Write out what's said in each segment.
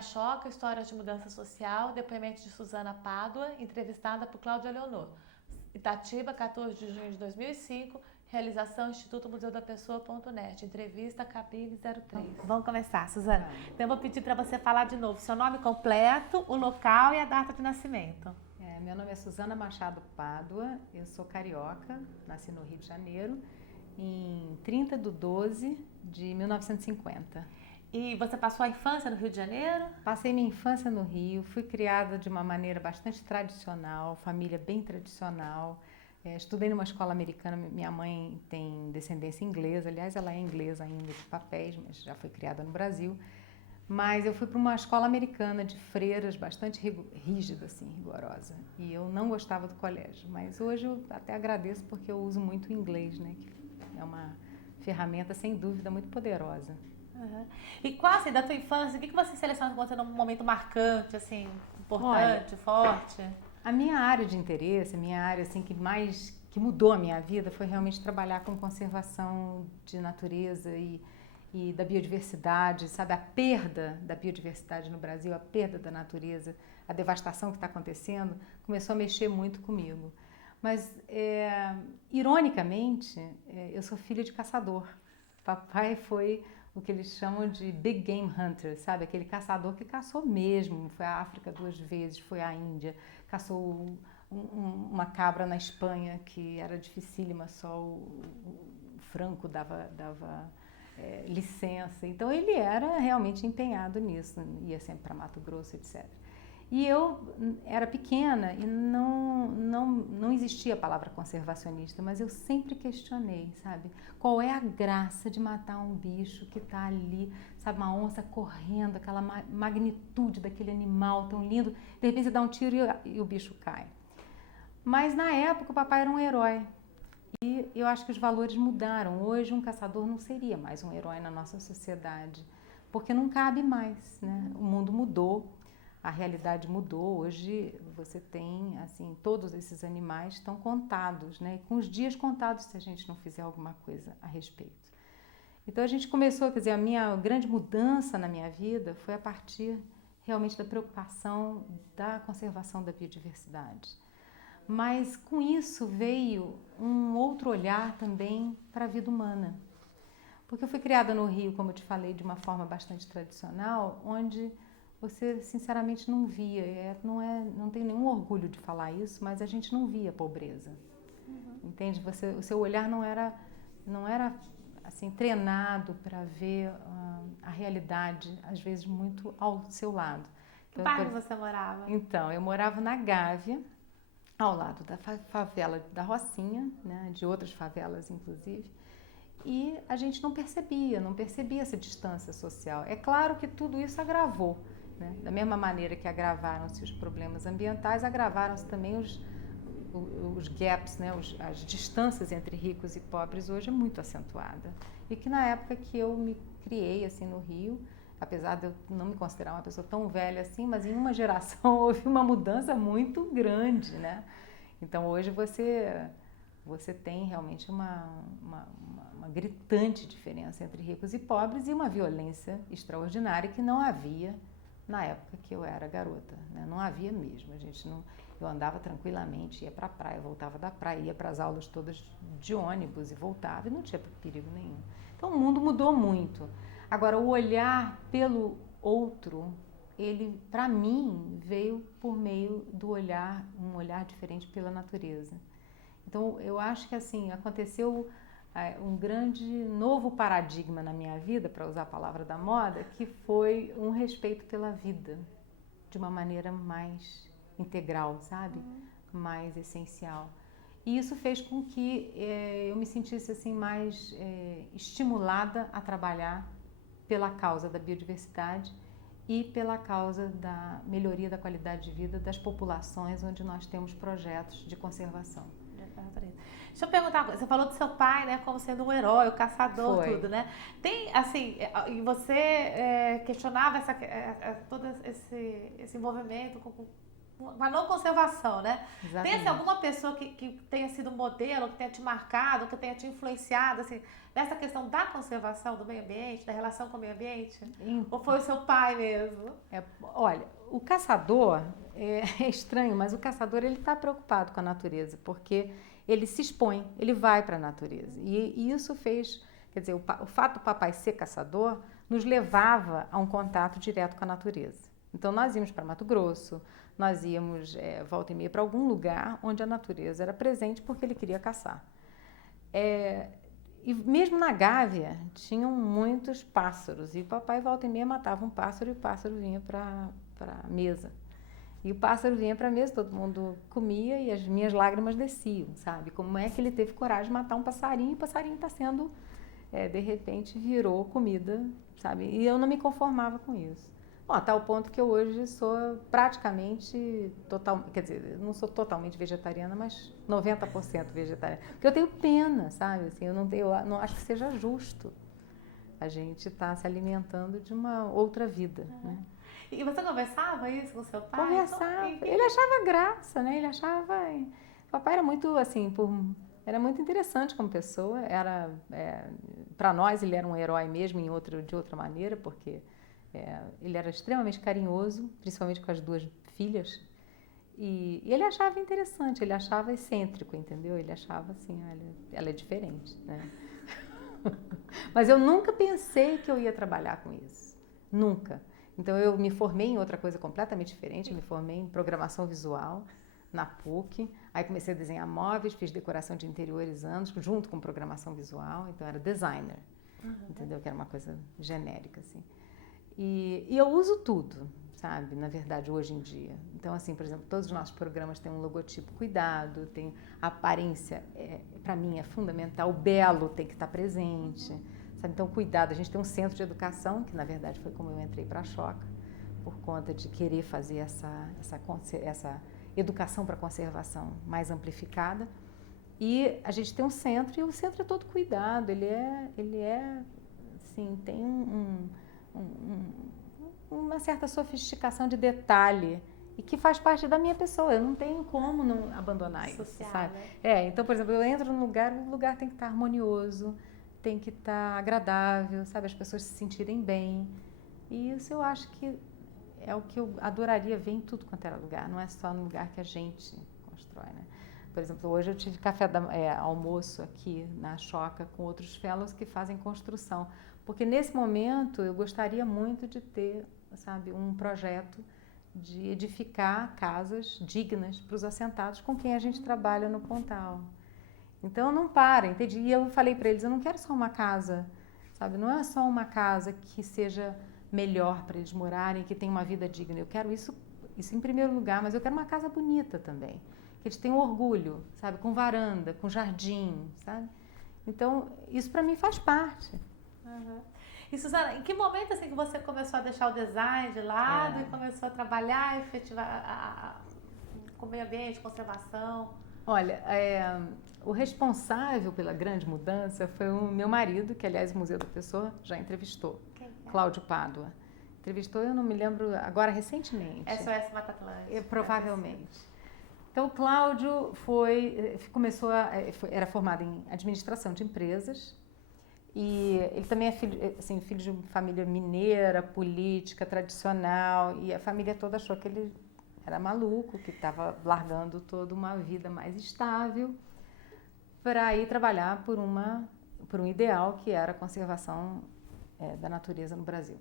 Choca, Histórias de Mudança Social, depoimento de Suzana Pádua, entrevistada por Cláudia Leonor. Itatiba, 14 de junho de 2005, realização Instituto Museu da Pessoa.net, entrevista Cabine 03. Vamos começar, Suzana. Então eu vou pedir para você falar de novo seu nome completo, o local e a data de nascimento. Meu nome é Suzana Machado Pádua, eu sou carioca, nasci no Rio de Janeiro, em 30 de 12 de 1950. E você passou a infância no Rio de Janeiro? Passei minha infância no Rio, fui criada de uma maneira bastante tradicional, família bem tradicional. Estudei numa escola americana, minha mãe tem descendência inglesa, aliás ela é inglesa ainda de papéis, mas já foi criada no Brasil. Mas eu fui para uma escola americana de freiras bastante rígida, assim, rigorosa. E eu não gostava do colégio, mas hoje eu até agradeço porque eu uso muito o inglês, né? Que é uma ferramenta, sem dúvida, muito poderosa. Uhum. E qual, assim, da tua infância, o que você seleciona como sendo um momento marcante, assim, importante, forte? A minha área de interesse, a minha área, assim, que mudou a minha vida foi realmente trabalhar com conservação de natureza e da biodiversidade, sabe? A perda da biodiversidade no Brasil, a perda da natureza, a devastação que está acontecendo, começou a mexer muito comigo. Mas, ironicamente, eu sou filha de caçador. Papai foi o que eles chamam de Big Game Hunter, sabe? Aquele caçador que caçou mesmo, foi à África 2 vezes, foi à Índia, caçou uma cabra na Espanha, que era dificílima, só o Franco dava licença. Então ele era realmente empenhado nisso, ia sempre para Mato Grosso, etc. E eu era pequena e não existia a palavra conservacionista, mas eu sempre questionei, sabe? Qual é a graça de matar um bicho que está ali, sabe? Uma onça correndo, aquela magnitude daquele animal tão lindo, de repente você dá um tiro e o bicho cai. Mas na época o papai era um herói. E eu acho que os valores mudaram. Hoje um caçador não seria mais um herói na nossa sociedade, porque não cabe mais, né? O mundo mudou, a realidade mudou. Hoje você tem, assim, todos esses animais estão contados, né? E com os dias contados se a gente não fizer alguma coisa a respeito. Então a gente começou, quer dizer, a minha grande mudança na minha vida foi a partir realmente da preocupação da conservação da biodiversidade. Mas com isso veio um outro olhar também para a vida humana. Porque eu fui criada no Rio, como eu te falei, de uma forma bastante tradicional, onde você sinceramente não via, não tenho nenhum orgulho de falar isso, mas a gente não via pobreza. Uhum. Entende? O seu olhar não era assim, treinado para ver a realidade, às vezes muito ao seu lado. Que bairro você morava? Então, eu morava na Gávea, ao lado da favela da Rocinha, né, de outras favelas inclusive, e a gente não percebia essa distância social. É claro que tudo isso agravou, né? Da mesma maneira que agravaram-se os problemas ambientais, agravaram-se também os gaps, né, as distâncias entre ricos e pobres hoje é muito acentuada. E que na época que eu me criei assim no Rio, apesar de eu não me considerar uma pessoa tão velha assim, mas em uma geração houve uma mudança muito grande, né? Então hoje você tem realmente uma gritante diferença entre ricos e pobres e uma violência extraordinária que não havia na época que eu era garota, né? Não havia mesmo. Eu andava tranquilamente, ia para a praia, voltava da praia, ia para as aulas todas de ônibus e voltava e não tinha perigo nenhum. Então o mundo mudou muito. Agora, o olhar pelo outro, ele, para mim, veio por meio do um olhar diferente pela natureza. Então, eu acho que, assim, aconteceu um grande novo paradigma na minha vida, para usar a palavra da moda, que foi um respeito pela vida, de uma maneira mais integral, sabe? Mais essencial. E isso fez com que eu me sentisse, assim, mais estimulada a trabalhar pela causa da biodiversidade e pela causa da melhoria da qualidade de vida das populações onde nós temos projetos de conservação. Deixa eu perguntar uma coisa, você falou do seu pai, né, como sendo um herói, o caçador, Foi. tudo, né? Tem, assim, e você questionava todo esse envolvimento com uma não conservação, né? Exatamente. Tem alguma pessoa que tenha sido modelo, que tenha te marcado, que tenha te influenciado, assim, nessa questão da conservação do meio ambiente, da relação com o meio ambiente? Ou foi o seu pai mesmo? Olha, o caçador, é estranho, mas o caçador ele está preocupado com a natureza, porque ele se expõe, ele vai para a natureza. E isso fez, quer dizer, o fato do papai ser caçador nos levava a um contato direto com a natureza. Então nós íamos para Mato Grosso, nós íamos volta e meia para algum lugar onde a natureza era presente porque ele queria caçar. E mesmo na Gávea tinham muitos pássaros e o papai volta e meia matava um pássaro e o pássaro vinha para a mesa. E o pássaro vinha para a mesa, todo mundo comia e as minhas lágrimas desciam, sabe? Como é que ele teve coragem de matar um passarinho e o passarinho está sendo, de repente, virou comida, sabe? E eu não me conformava com isso. Bom, a tal ponto que eu hoje sou praticamente quer dizer, eu não sou totalmente vegetariana, mas 90% vegetariana. Porque eu tenho pena, sabe? Assim, eu não acho que seja justo a gente estar se alimentando de uma outra vida, né? E você conversava isso com seu pai? Conversava. Ele achava graça, né? Ele achava... O papai era muito, assim, era muito interessante como pessoa. Para nós, ele era um herói mesmo, de outra maneira, porque ele era extremamente carinhoso, principalmente com as duas filhas. E ele achava interessante, ele achava excêntrico, entendeu? Ele achava assim, olha, ela é diferente, né? Mas eu nunca pensei que eu ia trabalhar com isso. Nunca. Então, eu me formei em outra coisa completamente diferente. Eu me formei em programação visual na PUC. Aí comecei a desenhar móveis, fiz decoração de interiores anos, junto com programação visual. Então, era designer, entendeu? Que era uma coisa genérica, assim. E eu uso tudo, sabe? Na verdade, hoje em dia. Então, assim, por exemplo, todos os nossos programas têm um logotipo cuidado, tem a aparência, para mim, é fundamental. O belo tem que estar presente. Sabe? Então, cuidado. A gente tem um centro de educação, que na verdade foi como eu entrei para a Choca, por conta de querer fazer essa educação para conservação mais amplificada. E a gente tem um centro, e o centro é todo cuidado. Ele é assim, tem uma certa sofisticação de detalhe e que faz parte da minha pessoa. Eu não tenho como não abandonar isso, sabe? Né? Então, por exemplo, eu entro num lugar, o lugar tem que estar harmonioso, tem que estar agradável, sabe? As pessoas se sentirem bem. E isso eu acho que é o que eu adoraria ver em tudo quanto era lugar. Não é só no lugar que a gente constrói, né? Por exemplo, hoje eu tive almoço aqui na Choca com outros fellows que fazem construção. Porque nesse momento eu gostaria muito de ter, sabe, um projeto de edificar casas dignas para os assentados com quem a gente trabalha no Pontal. Então não para, entendi? E eu falei para eles, eu não quero só uma casa, sabe? Não é só uma casa que seja melhor para eles morarem, que tenha uma vida digna. Eu quero isso em primeiro lugar, mas eu quero uma casa bonita também, que eles tenham orgulho, sabe? Com varanda, com jardim, sabe? Então isso para mim faz parte. E Suzana, em que momento assim que você começou a deixar o design de lado e começou a trabalhar efetivamente com meio ambiente, conservação? Olha, o responsável pela grande mudança foi o meu marido, que aliás o Museu da Pessoa já entrevistou. Quem é? Cláudio Pádua. Entrevistou, eu não me lembro, agora recentemente. SOS Mata Atlântica. Provavelmente. Então o Cláudio era formado em administração de empresas e ele também é filho de uma família mineira, política, tradicional, e a família toda achou que ele era maluco, que estava largando toda uma vida mais estável para ir trabalhar por um ideal que era a conservação da natureza no Brasil.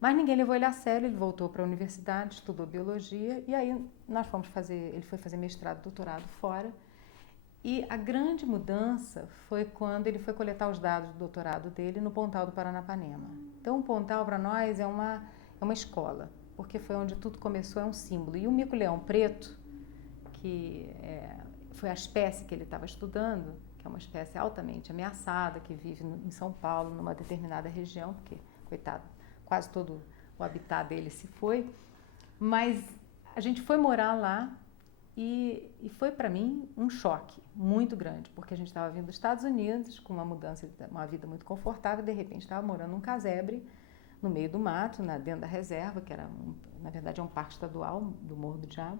Mas ninguém levou ele a sério, ele voltou para a universidade, estudou biologia e aí ele foi fazer mestrado, doutorado fora. E a grande mudança foi quando ele foi coletar os dados do doutorado dele no Pontal do Paranapanema. Então o Pontal para nós é uma escola, porque foi onde tudo começou, é um símbolo. E o mico-leão preto, que foi a espécie que ele estava estudando, que é uma espécie altamente ameaçada, que vive em São Paulo, numa determinada região, porque, coitado, quase todo o habitat dele se foi. Mas a gente foi morar lá e foi para mim um choque muito grande, porque a gente estava vindo dos Estados Unidos com uma mudança, uma vida muito confortável, e de repente estava morando num casebre, no meio do mato, dentro da reserva, que era, na verdade, é um parque estadual do Morro do Diabo.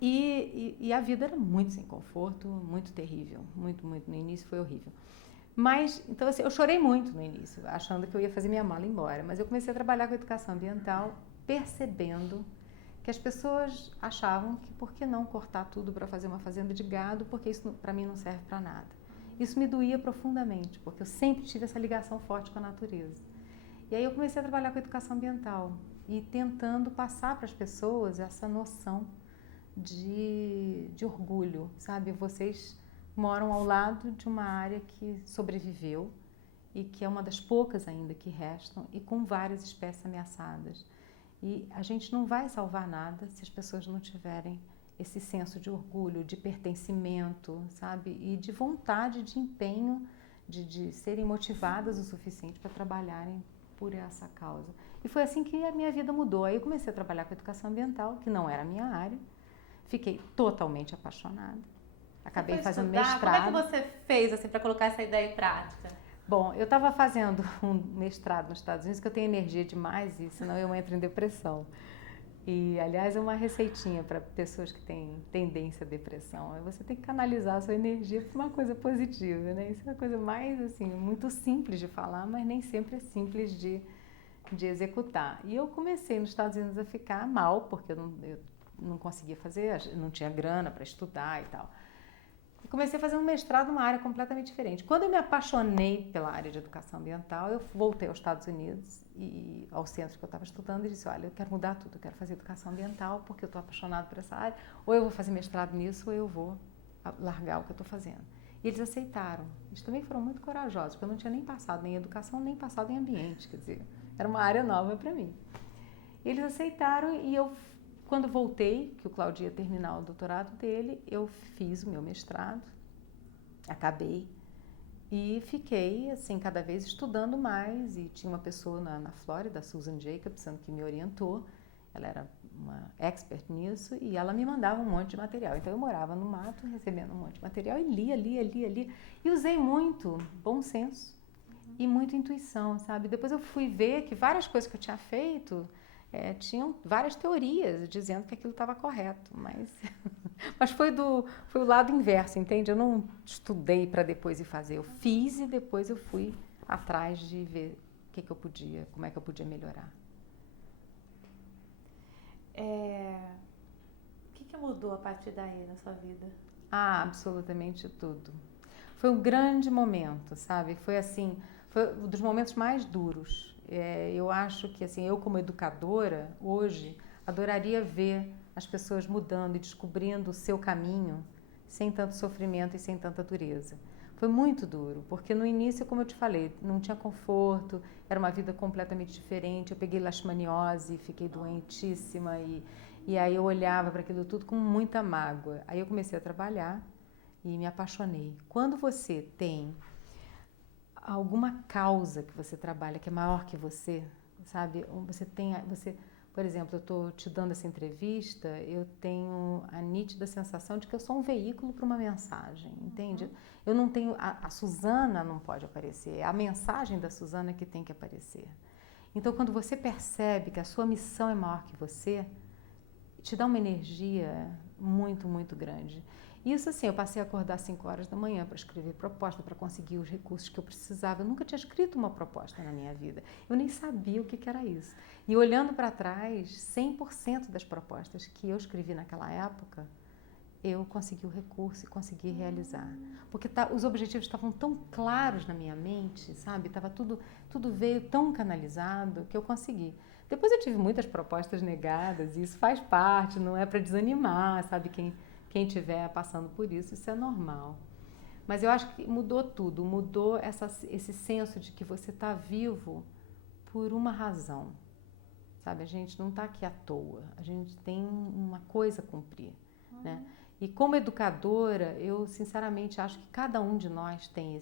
E a vida era muito sem conforto, muito terrível, muito, muito. No início foi horrível. Mas, então assim, eu chorei muito no início, achando que eu ia fazer minha mala embora. Mas eu comecei a trabalhar com educação ambiental, percebendo que as pessoas achavam que por que não cortar tudo para fazer uma fazenda de gado, porque isso para mim não serve para nada. Isso me doía profundamente, porque eu sempre tive essa ligação forte com a natureza. E aí eu comecei a trabalhar com educação ambiental e tentando passar para as pessoas essa noção de orgulho, sabe? Vocês moram ao lado de uma área que sobreviveu e que é uma das poucas ainda que restam e com várias espécies ameaçadas. E a gente não vai salvar nada se as pessoas não tiverem esse senso de orgulho, de pertencimento, sabe? E de vontade, de empenho, de serem motivadas o suficiente para trabalharem por essa causa. E foi assim que a minha vida mudou. Aí eu comecei a trabalhar com educação ambiental, que não era a minha área. Fiquei totalmente apaixonada. Acabei fazendo mestrado. Como é que você fez assim, para colocar essa ideia em prática? Bom, eu estava fazendo um mestrado nos Estados Unidos, que eu tenho energia demais, e senão eu entro em depressão. E, aliás, é uma receitinha para pessoas que têm tendência à depressão. Você tem que canalizar a sua energia para uma coisa positiva, né? Isso é uma coisa mais, assim, muito simples de falar, mas nem sempre é simples de executar. E eu comecei nos Estados Unidos a ficar mal, porque eu não conseguia fazer, não tinha grana para estudar e tal. E comecei a fazer um mestrado numa área completamente diferente. Quando eu me apaixonei pela área de educação ambiental, eu voltei aos Estados Unidos e ao centro que eu estava estudando e disse, olha, eu quero mudar tudo, eu quero fazer educação ambiental porque eu estou apaixonado por essa área, ou eu vou fazer mestrado nisso ou eu vou largar o que eu estou fazendo. E eles aceitaram. Eles também foram muito corajosos, porque eu não tinha nem passado em educação, nem passado em ambiente, quer dizer, era uma área nova para mim. Eles aceitaram e eu, quando voltei, que o Claudio ia terminar o doutorado dele, eu fiz o meu mestrado, acabei e fiquei, assim, cada vez estudando mais. E tinha uma pessoa na Flórida, a Susan Jacobson, que me orientou. Ela era uma expert nisso e ela me mandava um monte de material. Então eu morava no mato recebendo um monte de material e lia. E usei muito bom senso e muita intuição, sabe? Depois eu fui ver que várias coisas que eu tinha feito tinham várias teorias dizendo que aquilo estava correto, mas foi o lado inverso, entende? Eu não estudei para depois ir fazer, eu fiz e depois eu fui atrás de ver como é que eu podia melhorar. O que mudou a partir daí na sua vida? Absolutamente tudo. Foi um grande momento, sabe? Foi um dos momentos mais duros. Eu acho que, assim, eu como educadora, hoje, adoraria ver as pessoas mudando e descobrindo o seu caminho sem tanto sofrimento e sem tanta dureza. Foi muito duro, porque no início, como eu te falei, não tinha conforto, era uma vida completamente diferente. Eu peguei leishmaniose, fiquei doentíssima e aí eu olhava para aquilo tudo com muita mágoa. Aí eu comecei a trabalhar e me apaixonei. Quando você tem alguma causa que você trabalha que é maior que você, sabe? Por exemplo, eu estou te dando essa entrevista, eu tenho a nítida sensação de que eu sou um veículo para uma mensagem, entende? Eu não tenho, a Suzana não pode aparecer, é a mensagem da Suzana que tem que aparecer. Então, quando você percebe que a sua missão é maior que você, te dá uma energia muito, muito grande. Isso, assim, eu passei a acordar às 5 horas da manhã para escrever proposta, para conseguir os recursos que eu precisava. Eu nunca tinha escrito uma proposta na minha vida. Eu nem sabia o que era isso. E olhando para trás, 100% das propostas que eu escrevi naquela época, eu consegui o recurso e consegui realizar. Porque os objetivos estavam tão claros na minha mente, sabe? Tudo veio tão canalizado que eu consegui. Depois eu tive muitas propostas negadas, e isso faz parte, não é para desanimar, sabe? Quem estiver passando por isso é normal. Mas eu acho que mudou tudo, mudou esse senso de que você está vivo por uma razão, sabe? A gente não está aqui à toa, a gente tem uma coisa a cumprir, né? E como educadora, eu sinceramente acho que cada um de nós tem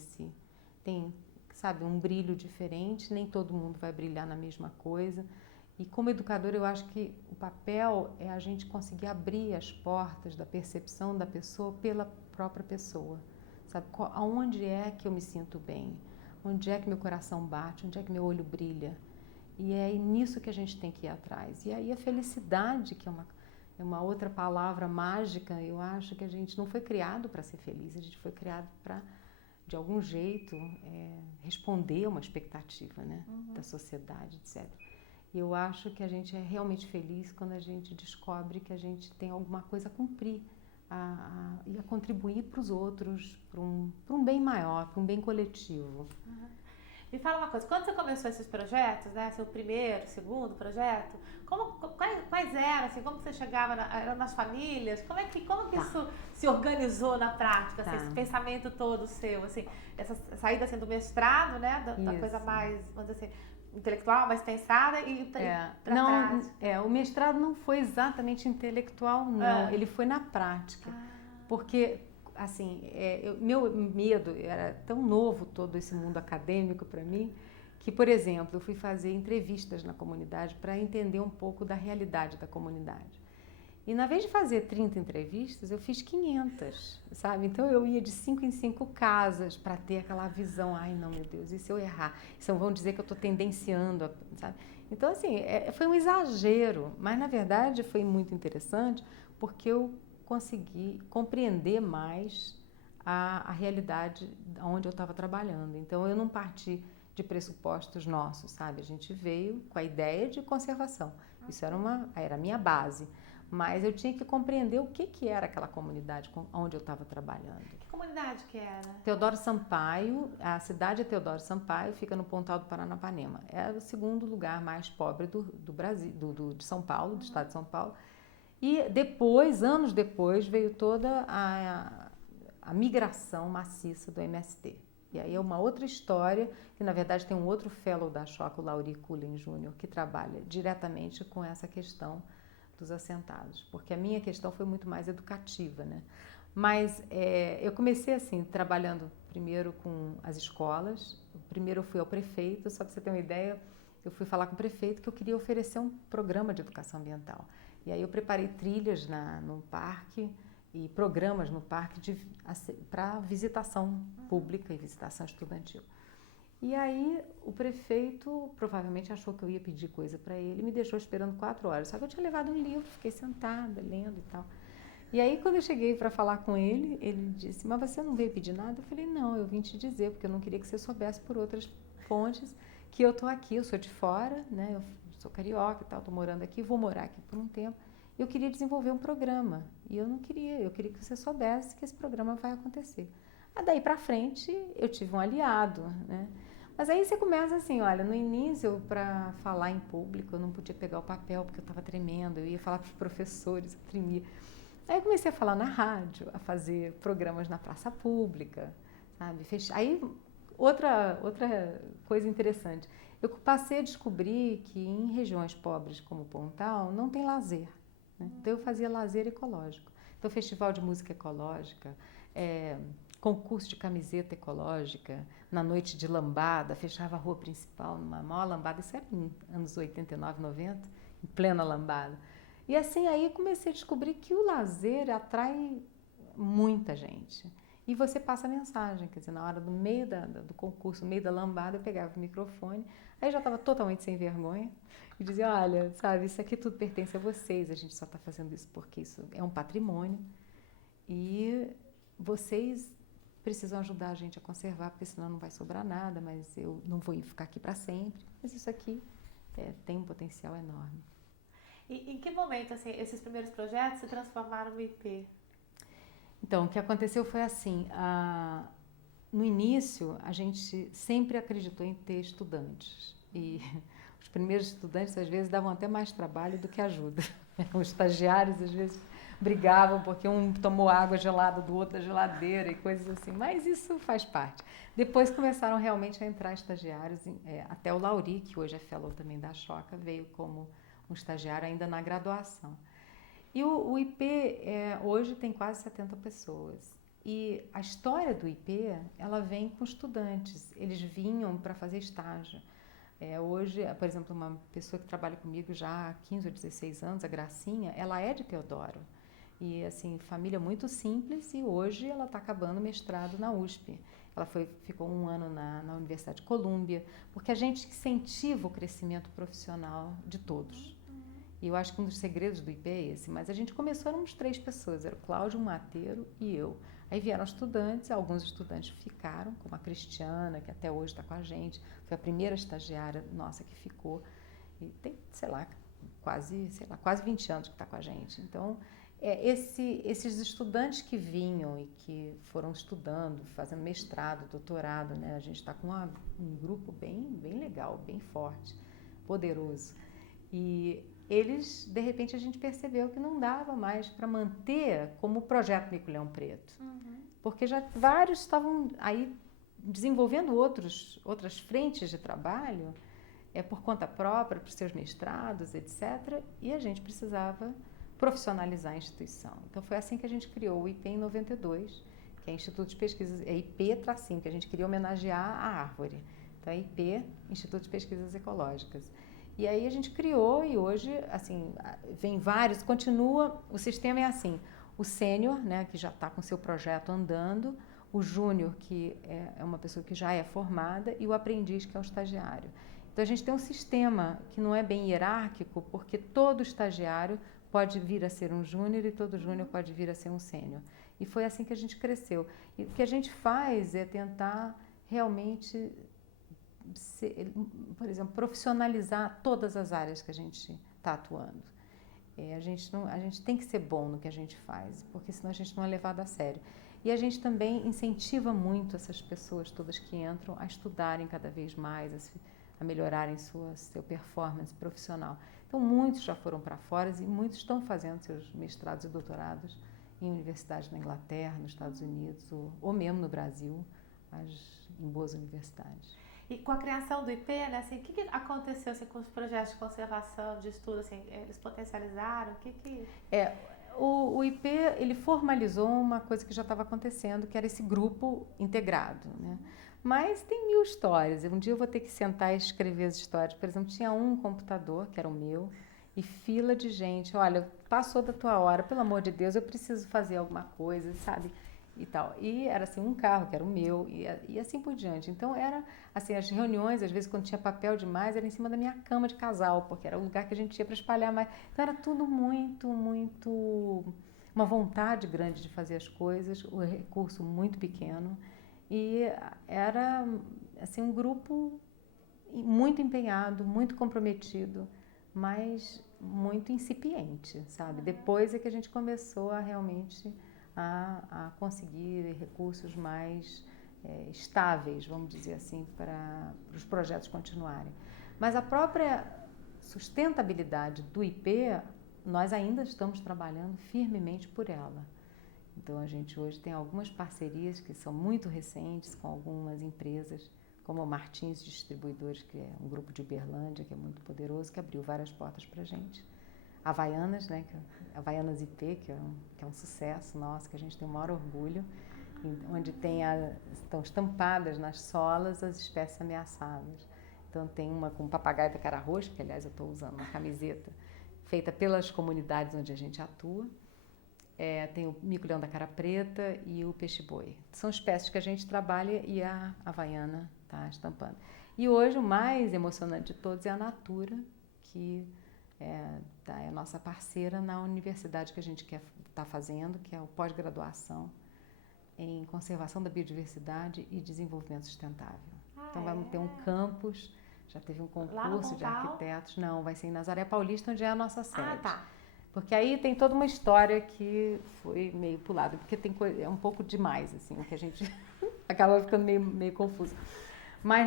sabe, um brilho diferente, nem todo mundo vai brilhar na mesma coisa. E como educadora, eu acho que o papel é a gente conseguir abrir as portas da percepção da pessoa pela própria pessoa. Sabe, aonde é que eu me sinto bem? Onde é que meu coração bate? Onde é que meu olho brilha? E é nisso que a gente tem que ir atrás. E aí a felicidade, que uma outra palavra mágica. Eu acho que a gente não foi criado para ser feliz, a gente foi criado para, de algum jeito, responder uma expectativa, né, da sociedade, etc. E eu acho que a gente é realmente feliz quando a gente descobre que a gente tem alguma coisa a cumprir e a contribuir para os outros, para um bem maior, para um bem coletivo. Me fala uma coisa, quando você começou esses projetos, né, seu primeiro, segundo projeto, quais eram, assim, como você chegava nas famílias, como que isso se organizou na prática, assim, esse pensamento todo seu, assim, essa saída assim, do mestrado, né, da coisa mais, vamos dizer assim, intelectual, mais pensada e para prática? O mestrado não foi exatamente intelectual, não, ele foi na prática, porque assim, meu medo era tão novo todo esse mundo acadêmico para mim, que, por exemplo, eu fui fazer entrevistas na comunidade para entender um pouco da realidade da comunidade. E, na vez de fazer 30 entrevistas, eu fiz 500, sabe? Então, eu ia de 5 em 5 casas para ter aquela visão. Ai, não, meu Deus, e se eu errar? Isso vão dizer que eu estou tendenciando, sabe? Então, assim, foi um exagero, mas, na verdade, foi muito interessante, porque eu consegui compreender mais a realidade onde eu estava trabalhando. Então, eu não parti de pressupostos nossos, sabe? A gente veio com a ideia de conservação. Isso era a minha base. Mas eu tinha que compreender o que era aquela comunidade onde eu estava trabalhando. Que comunidade que era? Teodoro Sampaio, a cidade é Teodoro Sampaio, fica no Pontal do Paranapanema. É o segundo lugar mais pobre do Brasil, de São Paulo, do estado de São Paulo. E depois, anos depois, veio toda a migração maciça do MST. E aí é uma outra história, que na verdade tem um outro fellow da Choca, o Lauri Cullen Jr., que trabalha diretamente com essa questão dos assentados, porque a minha questão foi muito mais educativa, né? Mas eu comecei assim, trabalhando primeiro com as escolas. Primeiro eu fui ao prefeito, só para você ter uma ideia, eu fui falar com o prefeito que eu queria oferecer um programa de educação ambiental. E aí eu preparei trilhas no parque e programas no parque para visitação pública e visitação estudantil. E aí o prefeito provavelmente achou que eu ia pedir coisa para ele e me deixou esperando 4 horas. Só que eu tinha levado um livro, fiquei sentada, lendo e tal. E aí quando eu cheguei para falar com ele, ele disse, mas você não veio pedir nada? Eu falei, não, eu vim te dizer, porque eu não queria que você soubesse por outras fontes que eu estou aqui, eu sou de fora, né? Eu sou carioca e tal, estou morando aqui, vou morar aqui por um tempo. Eu queria desenvolver um programa e eu queria que você soubesse que esse programa vai acontecer. Daí para frente eu tive um aliado, né? Mas aí você começa assim, olha, no início, para falar em público, eu não podia pegar o papel porque eu estava tremendo, eu ia falar para os professores, eu tremia. Aí eu comecei a falar na rádio, a fazer programas na praça pública, sabe? Aí, outra coisa interessante, eu passei a descobrir que em regiões pobres como Pontal, não tem lazer, né? Então eu fazia lazer ecológico. Então, festival de música ecológica, concurso de camiseta ecológica, na noite de lambada, fechava a rua principal numa maior lambada, isso era em anos 89, 90, em plena lambada. E assim, aí comecei a descobrir que o lazer atrai muita gente. E você passa a mensagem, quer dizer, na hora do meio do concurso, no meio da lambada, eu pegava o microfone, aí já estava totalmente sem vergonha, e dizia, olha, sabe, isso aqui tudo pertence a vocês, a gente só está fazendo isso porque isso é um patrimônio, e vocês precisam ajudar a gente a conservar, porque senão não vai sobrar nada, mas eu não vou ficar aqui para sempre. Mas isso aqui tem um potencial enorme. E em que momento, assim, esses primeiros projetos se transformaram no IP? Então, o que aconteceu foi assim, no início a gente sempre acreditou em ter estudantes. E os primeiros estudantes, às vezes, davam até mais trabalho do que ajuda. Os estagiários, às vezes, brigavam porque um tomou água gelada do outro da geladeira e coisas assim, mas isso faz parte. Depois começaram realmente a entrar estagiários, até o Lauri, que hoje é fellow também da Choca, veio como um estagiário ainda na graduação. E o IP hoje tem quase 70 pessoas. E a história do IP, ela vem com estudantes, eles vinham para fazer estágio. Hoje, por exemplo, uma pessoa que trabalha comigo já há 15 ou 16 anos, a Gracinha, ela é de Teodoro. E, assim, família muito simples, e hoje ela está acabando o mestrado na USP. Ela ficou 1 ano na Universidade de Colômbia, porque a gente incentiva o crescimento profissional de todos. E eu acho que um dos segredos do IP é esse. Mas a gente começou, éramos 3 pessoas, era o Cláudio, o Mateiro e eu. Aí vieram estudantes, alguns estudantes ficaram, como a Cristiana, que até hoje está com a gente, foi a primeira estagiária nossa que ficou. E tem, quase 20 anos que está com a gente. Então, esses estudantes que vinham e que foram estudando, fazendo mestrado, doutorado, né? A gente está com um grupo bem legal, bem forte, poderoso. E eles, de repente, a gente percebeu que não dava mais para manter como o projeto Mico-Leão Preto. Porque já vários estavam aí desenvolvendo outras frentes de trabalho, por conta própria, para os seus mestrados, etc. E a gente precisava profissionalizar a instituição. Então, foi assim que a gente criou o IP em 92, que é Instituto de Pesquisas, é IP-, que a gente queria homenagear a árvore. Então, é IP, Instituto de Pesquisas Ecológicas. E aí a gente criou e hoje, assim, vem vários, continua, o sistema é assim, o sênior, né, que já está com o seu projeto andando, o júnior, que é uma pessoa que já é formada, e o aprendiz, que é o estagiário. Então, a gente tem um sistema que não é bem hierárquico, porque todo estagiário pode vir a ser um júnior e todo júnior pode vir a ser um sênior. E foi assim que a gente cresceu. E o que a gente faz é tentar realmente, por exemplo, profissionalizar todas as áreas que a gente está atuando. A gente tem que ser bom no que a gente faz, porque senão a gente não é levado a sério. E a gente também incentiva muito essas pessoas todas que entram a estudarem cada vez mais, a melhorarem seu performance profissional. Então, muitos já foram para fora e muitos estão fazendo seus mestrados e doutorados em universidades na Inglaterra, nos Estados Unidos, ou mesmo no Brasil, em boas universidades. E com a criação do IP, né, assim, o que aconteceu assim, com os projetos de conservação, de estudo? Assim, eles potencializaram? O IP, ele formalizou uma coisa que já estava acontecendo, que era esse grupo integrado, né? Mas tem 1000 histórias. Um dia eu vou ter que sentar e escrever as histórias. Por exemplo, tinha um computador, que era o meu, e fila de gente. Olha, passou da tua hora, pelo amor de Deus, eu preciso fazer alguma coisa, sabe? E tal. E era assim, um carro, que era o meu, e assim por diante. Então, era assim, as reuniões, às vezes, quando tinha papel demais, era em cima da minha cama de casal, porque era o lugar que a gente ia para espalhar mais. Então, era tudo muito, uma vontade grande de fazer as coisas, o recurso muito pequeno. E era assim, um grupo muito empenhado, muito comprometido, mas muito incipiente, sabe? Depois é que a gente começou a realmente a conseguir recursos mais estáveis, vamos dizer assim, para os projetos continuarem. Mas a própria sustentabilidade do IP, nós ainda estamos trabalhando firmemente por ela. Então, a gente hoje tem algumas parcerias que são muito recentes com algumas empresas, como o Martins Distribuidores, que é um grupo de Uberlândia, que é muito poderoso, que abriu várias portas para a gente. A Havaianas, né, Havaianas IP, que é um sucesso nosso, que a gente tem o maior orgulho, onde estão estampadas nas solas as espécies ameaçadas. Então, tem uma com o papagaio da cara roxa, que, aliás, eu estou usando uma camiseta feita pelas comunidades onde a gente atua. Tem o mico-leão da cara preta e o peixe-boi. São espécies que a gente trabalha e a havaiana está estampando. E hoje o mais emocionante de todos é a Natura, que é a nossa parceira na universidade que a gente está fazendo, que é o pós-graduação em conservação da biodiversidade e desenvolvimento sustentável. Então vamos ter um campus, já teve um concurso de arquitetos. Não, vai ser em Nazaré Paulista, onde é a nossa sede. Tá. Porque aí tem toda uma história que foi meio pulada, porque é um pouco demais, assim, que a gente acaba ficando meio confuso. Mas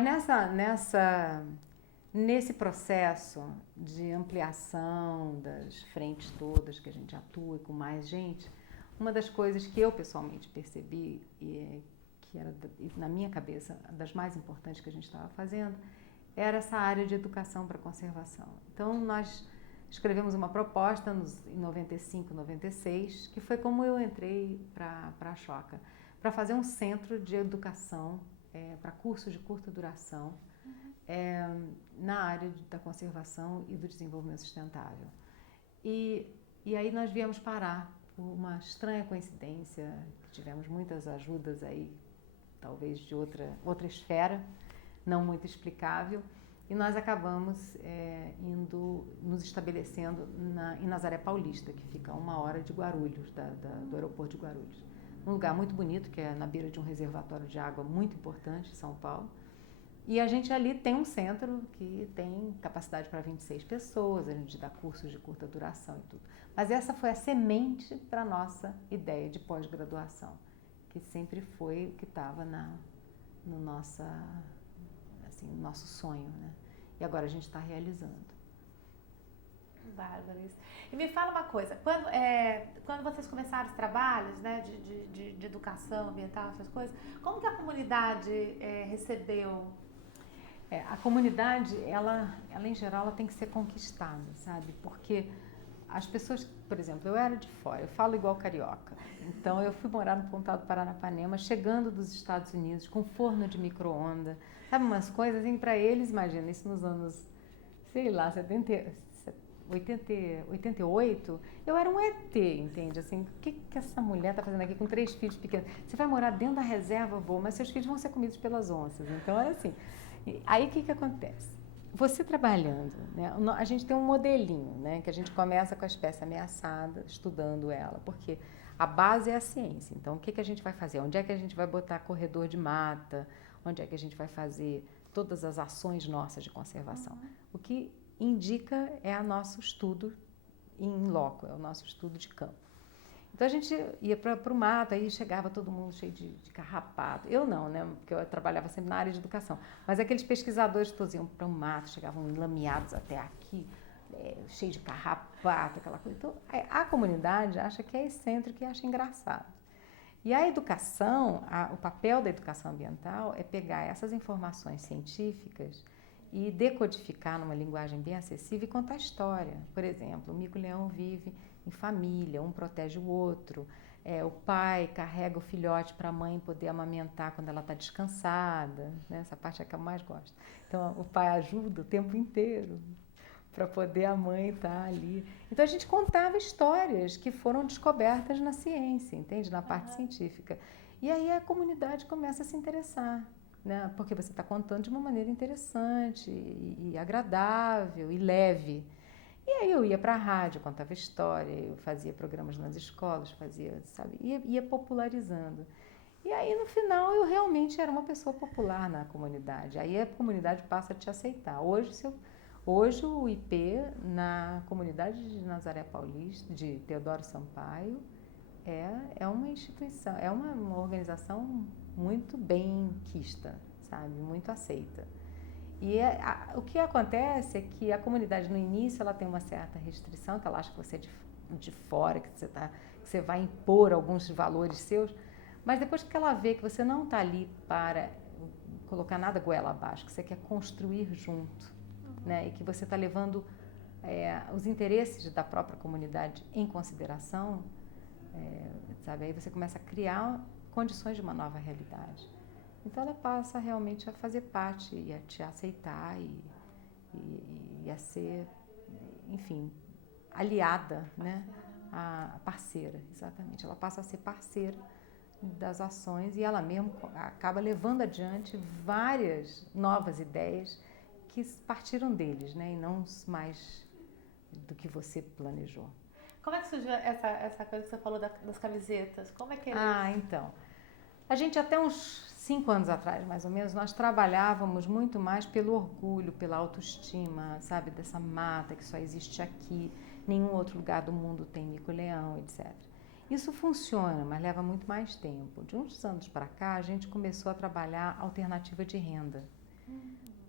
nesse processo de ampliação das frentes todas que a gente atua e com mais gente, uma das coisas que eu pessoalmente percebi e que era, na minha cabeça, das mais importantes que a gente estava fazendo, era essa área de educação para conservação. Então, nós escrevemos uma proposta em 95, 96, que foi como eu entrei para a Choca, para fazer um centro de educação para cursos de curta duração na área da conservação e do desenvolvimento sustentável. E aí nós viemos parar por uma estranha coincidência, tivemos muitas ajudas aí, talvez de outra esfera, não muito explicável, e nós acabamos nos estabelecendo em Nazaré Paulista, que fica a 1 hora de Guarulhos, do aeroporto de Guarulhos. Um lugar muito bonito, que é na beira de um reservatório de água muito importante em São Paulo. E a gente ali tem um centro que tem capacidade para 26 pessoas, a gente dá cursos de curta duração e tudo. Mas essa foi a semente para a nossa ideia de pós-graduação, que sempre foi o que estava no nosso sonho, né? E agora a gente está realizando. Bárbaro isso. E me fala uma coisa, quando vocês começaram os trabalhos, né, de educação ambiental, essas coisas, como que a comunidade recebeu? A comunidade, ela em geral, ela tem que ser conquistada, sabe? Porque as pessoas, por exemplo, eu era de fora, eu falo igual carioca. Então, eu fui morar no Pontal do Paranapanema, chegando dos Estados Unidos, com forno de micro-ondas, sabe? Umas coisas, assim, para eles, imagina, isso nos anos, sei lá, 88, eu era um ET, entende? Assim, o que essa mulher está fazendo aqui com 3 filhos pequenos? Você vai morar dentro da reserva, mas seus filhos vão ser comidos pelas onças. Então, era assim. Aí, o que acontece? Você trabalhando, né? A gente tem um modelinho, né? Que a gente começa com a espécie ameaçada, estudando ela, porque a base é a ciência. Então, o que a gente vai fazer? Onde é que a gente vai botar corredor de mata? Onde é que a gente vai fazer todas as ações nossas de conservação? O que indica é o nosso estudo em loco, é o nosso estudo de campo. Então a gente ia para o mato, aí chegava todo mundo cheio de carrapato. Eu não, né? Porque eu trabalhava sempre na área de educação. Mas aqueles pesquisadores todos iam para o mato, chegavam enlameados até aqui, cheio de carrapato, aquela coisa. Então a comunidade acha que é excêntrico e acha engraçado. E a educação, o papel da educação ambiental é pegar essas informações científicas e decodificar numa linguagem bem acessível e contar história. Por exemplo, o mico-leão vive em família, um protege o outro, o pai carrega o filhote para a mãe poder amamentar quando ela está descansada, né? Essa parte é que eu mais gosto. Então, o pai ajuda o tempo inteiro para poder a mãe estar ali. Então, a gente contava histórias que foram descobertas na ciência, entende? Na parte científica. E aí a comunidade começa a se interessar, né? Porque você está contando de uma maneira interessante e agradável e leve. E aí eu ia para a rádio, contava história, eu fazia programas nas escolas, ia popularizando. E aí no final eu realmente era uma pessoa popular na comunidade. Aí a comunidade passa a te aceitar. Hoje o IP na comunidade de Nazaré Paulista, de Teodoro Sampaio, é uma instituição, é uma organização muito bem quista, sabe? Muito aceita. E o que acontece é que a comunidade no início ela tem uma certa restrição, que ela acha que você é de fora, que você vai impor alguns valores seus, mas depois que ela vê que você não está ali para colocar nada goela abaixo, que você quer construir junto, né? E que você está levando os interesses da própria comunidade em consideração, sabe? Aí você começa a criar condições de uma nova realidade. Então ela passa realmente a fazer parte e a te aceitar e a ser, enfim, aliada, né? A parceira, exatamente. Ela passa a ser parceira das ações e ela mesma acaba levando adiante várias novas ideias que partiram deles, né? E não mais do que você planejou. Como é que surgiu essa coisa que você falou das camisetas? Como é que então. A gente até uns 5 anos atrás, mais ou menos, nós trabalhávamos muito mais pelo orgulho, pela autoestima, sabe? Dessa mata que só existe aqui, nenhum outro lugar do mundo tem mico-leão, etc. Isso funciona, mas leva muito mais tempo. De uns anos para cá, a gente começou a trabalhar alternativa de renda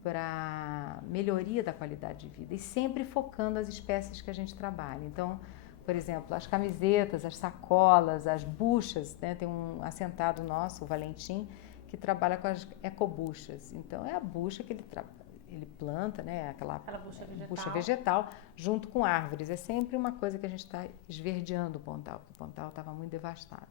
para melhoria da qualidade de vida e sempre focando as espécies que a gente trabalha. Então, por exemplo, as camisetas, as sacolas, as buchas, né? Tem um assentado nosso, o Valentim, que trabalha com as ecobuchas. Então, é a bucha que ele planta, né? Aquela bucha vegetal, junto com árvores. É sempre uma coisa que a gente está esverdeando o Pontal, porque o Pontal estava muito devastado.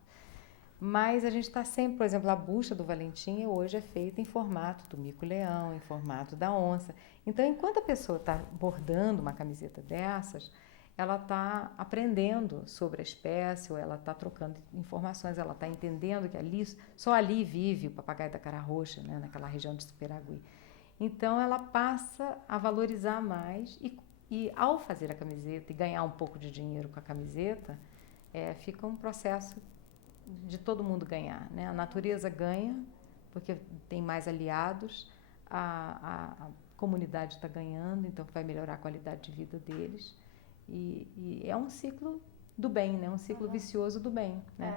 Mas a gente está sempre, por exemplo, a bucha do Valentim hoje é feita em formato do mico-leão, em formato da onça. Então, enquanto a pessoa está bordando uma camiseta dessas, ela está aprendendo sobre a espécie, ou ela está trocando informações, ela está entendendo que só ali vive o papagaio da cara roxa, né, naquela região de Superagui. Então ela passa a valorizar mais e ao fazer a camiseta e ganhar um pouco de dinheiro com a camiseta, fica um processo de todo mundo ganhar, né? A natureza ganha, porque tem mais aliados, a comunidade está ganhando, então vai melhorar a qualidade de vida deles. E é um ciclo do bem, né? Um ciclo vicioso do bem, né?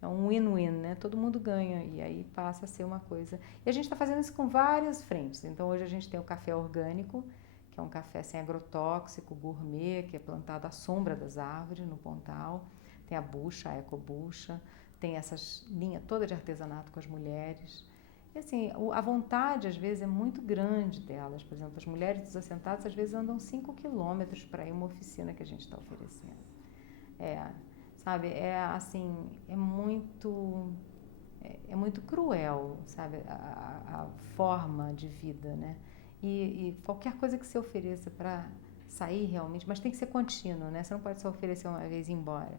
É um win-win, né? Todo mundo ganha e aí passa a ser uma coisa. E a gente está fazendo isso com várias frentes. Então hoje a gente tem o café orgânico, que é um café sem agrotóxico, gourmet, que é plantado à sombra das árvores no Pontal. Tem a bucha, a ecobucha, tem essas linha toda de artesanato com as mulheres. E assim, a vontade às vezes é muito grande delas. Por exemplo, as mulheres dos assentados às vezes andam 5 quilômetros para ir a uma oficina que a gente está oferecendo. Sabe, assim, é muito cruel, sabe, a forma de vida, né? E qualquer coisa que você ofereça para sair realmente, mas tem que ser contínuo, né? Você não pode só oferecer uma vez e ir embora.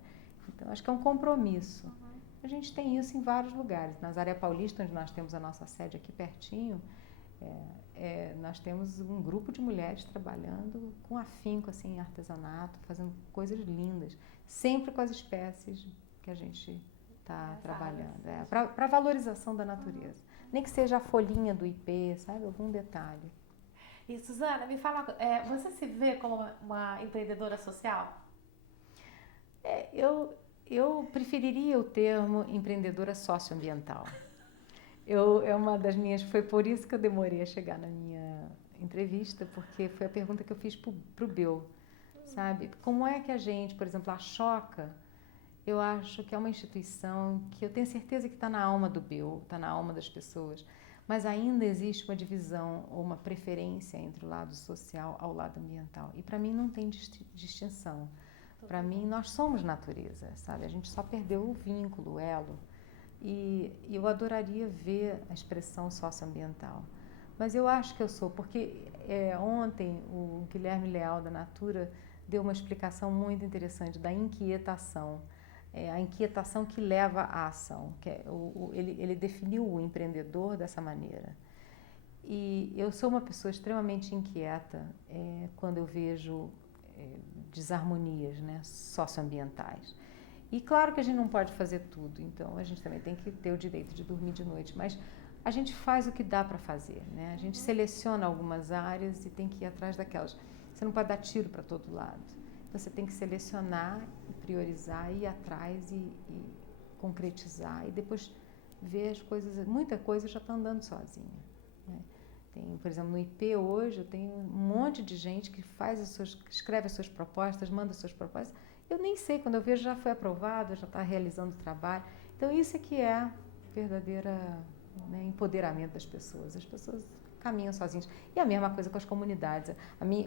Então, acho que é um compromisso. A gente tem isso em vários lugares. Na Nazaré Paulista, onde nós temos a nossa sede aqui pertinho, nós temos um grupo de mulheres trabalhando com afinco, assim, em artesanato, fazendo coisas lindas, sempre com as espécies que a gente está trabalhando, para valorização da natureza. Nem que seja a folhinha do ipê, sabe? Algum detalhe. E Suzana, me fala, você se vê como uma empreendedora social? Eu preferiria o termo empreendedora socioambiental. Foi por isso que eu demorei a chegar na minha entrevista, porque foi a pergunta que eu fiz para o Beu, sabe? Como é que a gente, por exemplo, a Choca, eu acho que é uma instituição que eu tenho certeza que está na alma do Beu, está na alma das pessoas, mas ainda existe uma divisão ou uma preferência entre o lado social ao lado ambiental. E para mim não tem distinção. Para mim nós somos natureza, sabe? A gente só perdeu o vínculo, o elo. E eu adoraria ver a expressão socioambiental. Mas eu acho que eu sou, porque ontem o Guilherme Leal da Natura deu uma explicação muito interessante da inquietação. A inquietação que leva à ação. Ele definiu o empreendedor dessa maneira. E eu sou uma pessoa extremamente inquieta quando eu vejo desarmonias, né, socioambientais. E claro que a gente não pode fazer tudo, então a gente também tem que ter o direito de dormir de noite, mas a gente faz o que dá para fazer, né? A gente seleciona algumas áreas e tem que ir atrás daquelas. Você não pode dar tiro para todo lado. Então você tem que selecionar, priorizar, ir atrás e concretizar e depois ver as coisas. Muita coisa já está andando sozinha, né? Tem, por exemplo, no IP hoje eu tenho um monte de gente que escreve as suas propostas, manda as suas propostas. Eu nem sei, quando eu vejo já foi aprovado, já está realizando o trabalho. Então isso é que é verdadeiro, né, empoderamento das pessoas. As pessoas caminham sozinhas. E a mesma coisa com as comunidades.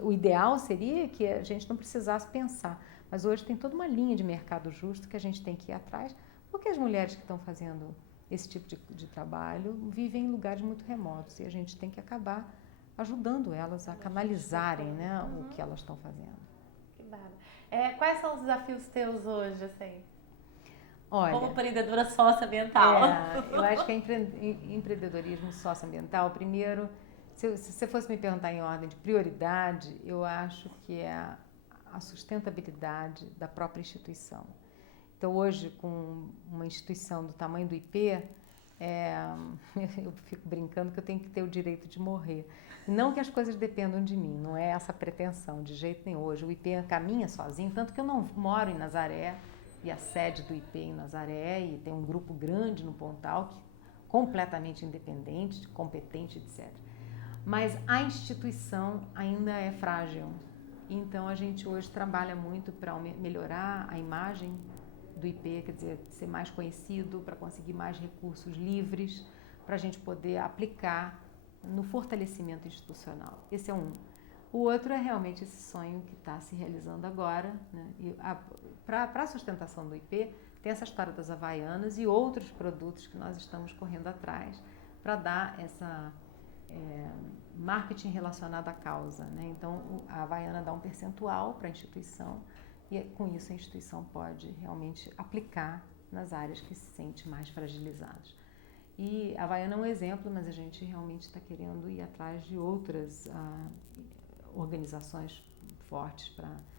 O ideal seria que a gente não precisasse pensar, mas hoje tem toda uma linha de mercado justo que a gente tem que ir atrás, porque as mulheres que estão fazendo esse tipo de trabalho vivem em lugares muito remotos e a gente tem que acabar ajudando elas a canalizarem, né, o que elas estão fazendo. Que bárbaro. Quais são os desafios teus hoje, assim? Olha, como empreendedora socioambiental? Eu acho que empreendedorismo socioambiental, primeiro, se você fosse me perguntar em ordem de prioridade, eu acho que é a sustentabilidade da própria instituição. Então, hoje, com uma instituição do tamanho do IP, eu fico brincando que eu tenho que ter o direito de morrer. Não que as coisas dependam de mim, não é essa pretensão, de jeito nenhum. Hoje o IP caminha sozinho, tanto que eu não moro em Nazaré, e a sede do IP em Nazaré, e tem um grupo grande no Pontal, completamente independente, competente, etc. Mas a instituição ainda é frágil. Então, a gente hoje trabalha muito para melhorar a imagem do IP, quer dizer, ser mais conhecido, para conseguir mais recursos livres, para a gente poder aplicar no fortalecimento institucional. Esse é um. O outro é realmente esse sonho que está se realizando agora, né? Para a sustentação do IP, tem essa história das Havaianas e outros produtos que nós estamos correndo atrás para dar essa marketing relacionado à causa, né? Então, a Havaiana dá um percentual para a instituição e com isso a instituição pode realmente aplicar nas áreas que se sente mais fragilizadas. E a Havaiana é um exemplo, mas a gente realmente está querendo ir atrás de outras organizações fortes.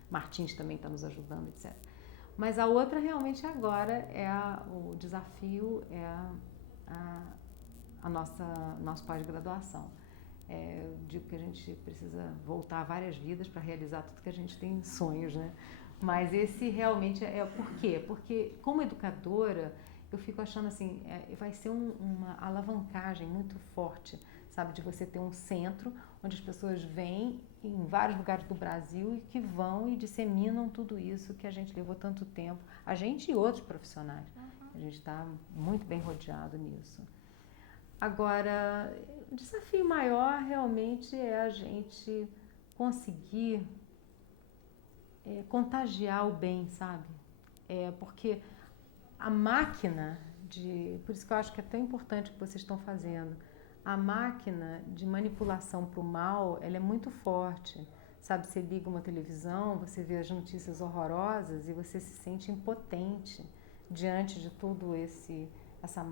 Martins também está nos ajudando, etc. Mas a outra realmente agora o desafio é a nossa pós-graduação. Eu digo que a gente precisa voltar várias vidas para realizar tudo que a gente tem sonhos, né? Mas esse realmente por quê? Porque como educadora, eu fico achando assim, vai ser uma alavancagem muito forte, sabe? De você ter um centro onde as pessoas vêm em vários lugares do Brasil e que vão e disseminam tudo isso que a gente levou tanto tempo, a gente e outros profissionais. A gente está muito bem rodeado nisso. Agora, o desafio maior realmente é a gente conseguir contagiar o bem, sabe? Porque a máquina por isso que eu acho que é tão importante o que vocês estão fazendo, a máquina de manipulação para o mal, ela é muito forte, sabe? Você liga uma televisão, você vê as notícias horrorosas e você se sente impotente diante de tudo essa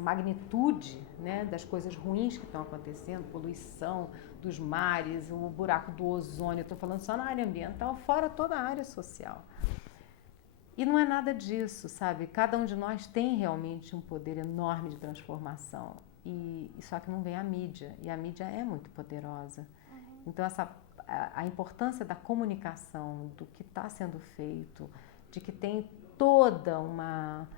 magnitude, né, das coisas ruins que estão acontecendo, poluição dos mares, o buraco do ozônio, eu estou falando só na área ambiental, fora toda a área social. E não é nada disso, sabe? Cada um de nós tem realmente um poder enorme de transformação. Só que não vem a mídia, e a mídia é muito poderosa. Então, a importância da comunicação, do que está sendo feito, de que tem toda uma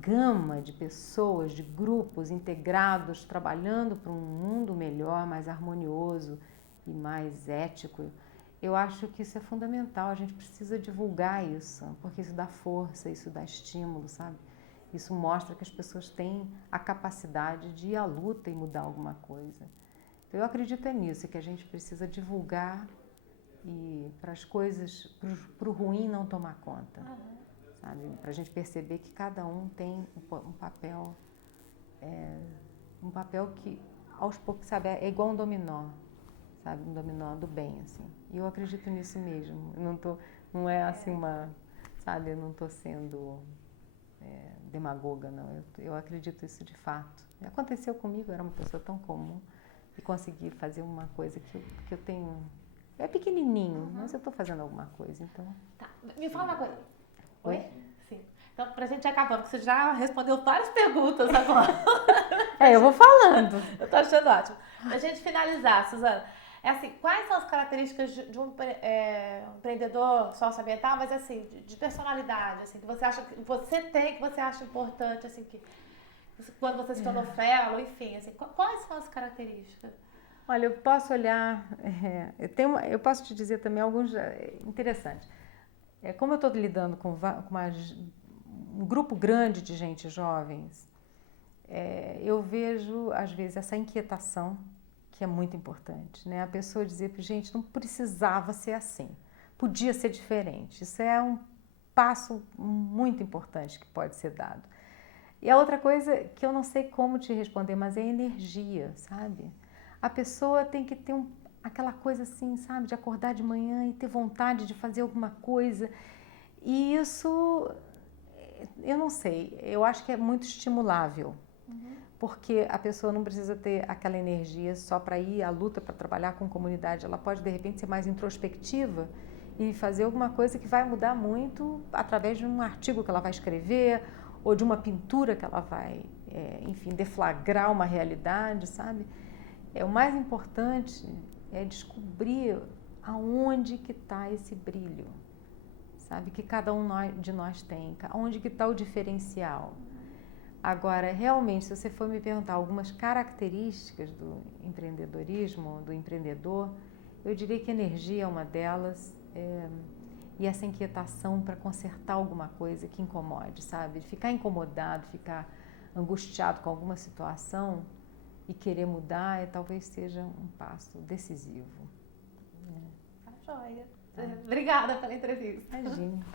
gama de pessoas, de grupos integrados, trabalhando para um mundo melhor, mais harmonioso e mais ético. Eu acho que isso é fundamental, a gente precisa divulgar isso, porque isso dá força, isso dá estímulo, sabe? Isso mostra que as pessoas têm a capacidade de ir à luta e mudar alguma coisa. Então eu acredito nisso, que a gente precisa divulgar e para as coisas, para o ruim não tomar conta, sabe? Para a gente perceber que cada um tem um papel que aos poucos, sabe, é igual um dominó. Sabe, um dominó do bem, assim. E eu acredito nisso mesmo. Não é assim sabe, eu não estou sendo demagoga, não. Eu acredito isso de fato. Aconteceu comigo, eu era uma pessoa tão comum e consegui fazer uma coisa que eu tenho... É pequenininho, mas eu estou fazendo alguma coisa, então... Tá. Me fala uma coisa. Oi? Sim. Então, pra gente acabar, porque você já respondeu várias perguntas agora. Eu vou falando. Eu tô achando ótimo. Pra gente finalizar, Suzana, assim, quais são as características de um empreendedor socioambiental, mas assim, de personalidade, assim, que você acha que você tem, que você acha importante, assim, que quando você se tornou fellow, enfim, assim, quais são as características? Olha, eu posso olhar, eu posso te dizer também alguns interessantes. Como eu estou lidando com um grupo grande de gente jovens, eu vejo, às vezes, essa inquietação, que é muito importante, né? A pessoa dizer para gente, não precisava ser assim, podia ser diferente. Isso é um passo muito importante que pode ser dado. E a outra coisa que eu não sei como te responder, mas é energia, sabe? A pessoa tem que ter aquela coisa assim, sabe? De acordar de manhã e ter vontade de fazer alguma coisa. E isso, eu não sei, eu acho que é muito estimulável. Porque a pessoa não precisa ter aquela energia só para ir à luta, para trabalhar com comunidade. Ela pode, de repente, ser mais introspectiva e fazer alguma coisa que vai mudar muito através de um artigo que ela vai escrever ou de uma pintura que ela vai, enfim, deflagrar uma realidade, sabe? O mais importante é descobrir aonde que está esse brilho, sabe? Que cada um de nós tem, onde que está o diferencial. Agora, realmente, se você for me perguntar algumas características do empreendedorismo, do empreendedor, eu diria que energia é uma delas, e essa inquietação para consertar alguma coisa que incomode, sabe? Ficar incomodado, ficar angustiado com alguma situação e querer mudar, talvez seja um passo decisivo. Tá joia. Obrigada pela entrevista. Imagina.